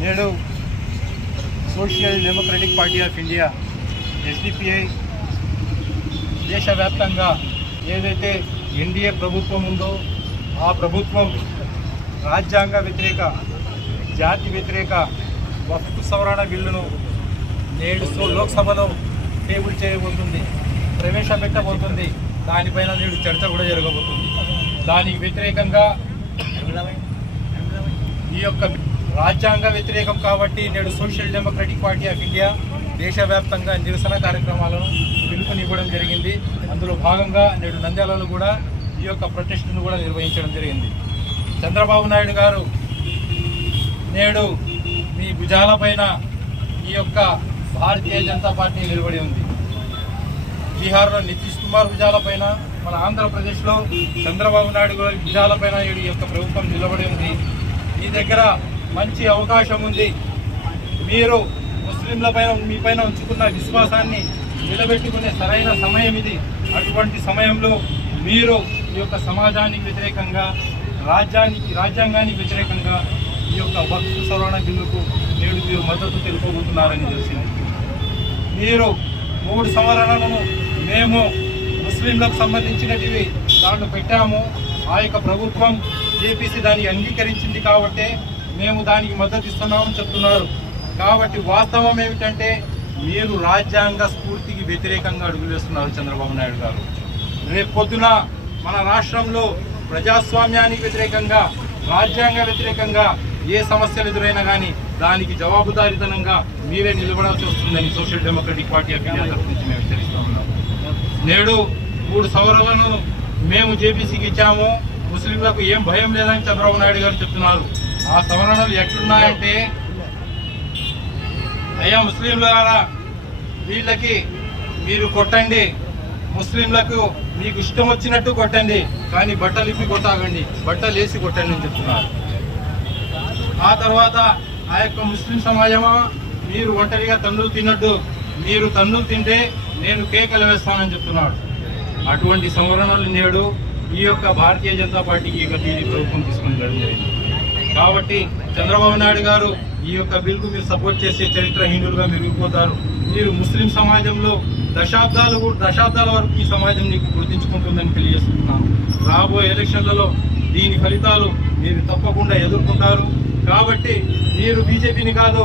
నేడు social democratic party of India SDPI దేశవ్యాప్తంగా ఏదైతే ఎన్డీఏ ప్రభుత్వం ఉందో ఆ ప్రభుత్వం రాజ్యాంగ వ్యతిరేక జాతి వ్యతిరేక వస్తు సవరణ బిల్లును నేడు సో- లోక్సభలో టేబుల్ చేయబోతుంది ప్రవేశపెట్టబోతుంది. దానిపైన నేడు చర్చ కూడా జరగబోతుంది. దానికి వ్యతిరేకంగా ఈ యొక్క రాజ్యాంగ వ్యతిరేకం కాబట్టి నేడు social democratic party of India దేశవ్యాప్తంగా నిరసన కార్యక్రమాలను పిలుపునివ్వడం జరిగింది. అందులో భాగంగా నేడు నంద్యాలలో కూడా ఈ యొక్క ప్రొటెస్టును కూడా నిర్వహించడం జరిగింది. చంద్రబాబు నాయుడు గారు నేడు మీ భుజాలపైన ఈ యొక్క భారతీయ జనతా పార్టీ నిలబడి ఉంది. బీహార్లో నితీష్ కుమార్ భుజాలపైన మన ఆంధ్రప్రదేశ్లో చంద్రబాబు నాయుడు గారి భుజాలపైన ఈ యొక్క ప్రభుత్వం నిలబడి ఉంది. మీ దగ్గర మంచి అవకాశం ఉంది. మీరు ముస్లింల పైన మీ ఉంచుకున్న విశ్వాసాన్ని నిలబెట్టుకునే సరైన సమయం ఇది. అటువంటి సమయంలో మీరు ఈ యొక్క సమాజానికి వ్యతిరేకంగా రాజ్యానికి రాజ్యాంగానికి వ్యతిరేకంగా ఈ యొక్క వక్తు సవరణ బిల్లుకు నేడు మీరు మద్దతు తెలుపబోతున్నారని తెలిసింది. మీరు మూడు సవరణలను మేము ముస్లింలకు సంబంధించినటివి దాంట్లో పెట్టాము. ఆ యొక్క ప్రభుత్వం జేపీసీ దాన్ని అంగీకరించింది కాబట్టి మేము దానికి మద్దతు ఇస్తున్నామని చెప్తున్నారు. కాబట్టి వాస్తవం ఏమిటంటే మీరు రాజ్యాంగ స్ఫూర్తికి వ్యతిరేకంగా అడుగులేస్తున్నారు చంద్రబాబు నాయుడు గారు. రేపు పొద్దున మన రాష్ట్రంలో ప్రజాస్వామ్యానికి వ్యతిరేకంగా రాజ్యాంగ వ్యతిరేకంగా ఏ సమస్యలు ఎదురైనా కానీ దానికి జవాబుదారీతనంగా మీరే నిలబడాల్సి వస్తుందని సోషల్ డెమోక్రటిక్ పార్టీ ఆఫ్ గురించి తరఫు నుంచి మేము హెచ్చరిస్తా ఉన్నాం. నేడు మూడు సవరణలను మేము జేపీసీకి ఇచ్చాము. ముస్లింలకు ఏం భయం లేదని చంద్రబాబు నాయుడు గారు చెప్తున్నారు. ఆ సవరణలు ఎట్లున్నాయంటే అయ్యా ముస్లింలారా వీళ్ళకి మీరు కొట్టండి. ముస్లింలకు మీకు ఇష్టం వచ్చినట్టు కొట్టండి. కానీ బట్టలు ఇప్పి కొట్టాగండి బట్టలు వేసి కొట్టండి అని చెప్తున్నారు. ఆ తర్వాత ఆ యొక్క ముస్లిం సమాజమా మీరు ఒంటరిగా తన్నులు తిన్నట్టు మీరు తండ్రులు తింటే నేను కేకలు వేస్తానని చెప్తున్నాడు. అటువంటి సంవరణలు నేడు ఈ యొక్క భారతీయ జనతా పార్టీకి ఈ టీడీ ప్రభుత్వం తీసుకుని జరిగింది. కాబట్టి చంద్రబాబు నాయుడు గారు ఈ యొక్క బిల్కు మీరు సపోర్ట్ చేసే చరిత్ర హిందువులుగా మెరిగిపోతారు. మీరు ముస్లిం సమాజంలో దశాబ్దాలు దశాబ్దాల వరకు ఈ సమాజం నీకు గుర్తించుకుంటుందని తెలియజేస్తున్నాను. రాబోయే ఎలక్షన్లలో దీని ఫలితాలు మీరు తప్పకుండా ఎదుర్కొంటారు. కాబట్టి మీరు బీజేపీని కాదు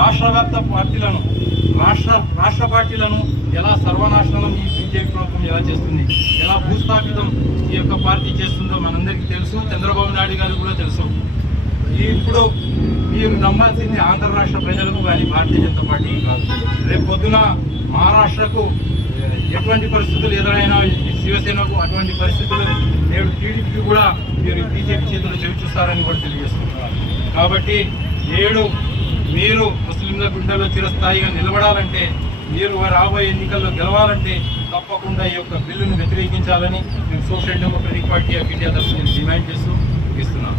రాష్ట్ర వ్యాప్త పార్టీలను రాష్ట్ర రాష్ట్ర పార్టీలను ఎలా సర్వనాశనం ఈ బీజేపీ ప్రభుత్వం ఎలా చేస్తుంది ఎలా భూస్థాపితం ఈ యొక్క పార్టీ చేస్తుందో మనందరికీ తెలుసు. చంద్రబాబు నాయుడు గారికి కూడా తెలుసు. ఇప్పుడు మీరు నమ్మాల్సింది ఆంధ్ర రాష్ట్ర ప్రజలకు కానీ భారతీయ జనతా పార్టీ కాదు. రేపు పొద్దున మహారాష్ట్రకు ఎటువంటి పరిస్థితులు ఎదురైనా శివసేనకు అటువంటి పరిస్థితులు నేడు టీడీపీ కూడా మీరు బీజేపీ చేతులు చెవి చూస్తారని కూడా తెలియజేస్తున్నారు. కాబట్టి నేడు మీరు ముస్లింల గుండెలో చిరస్థాయిగా నిలబడాలంటే మీరు రాబోయే ఎన్నికల్లో గెలవాలంటే తప్పకుండా ఈ యొక్క బిల్లును వ్యతిరేకించాలని మేము social democratic party of India తరఫున డిమాండ్ చేస్తూ ఇస్తున్నాను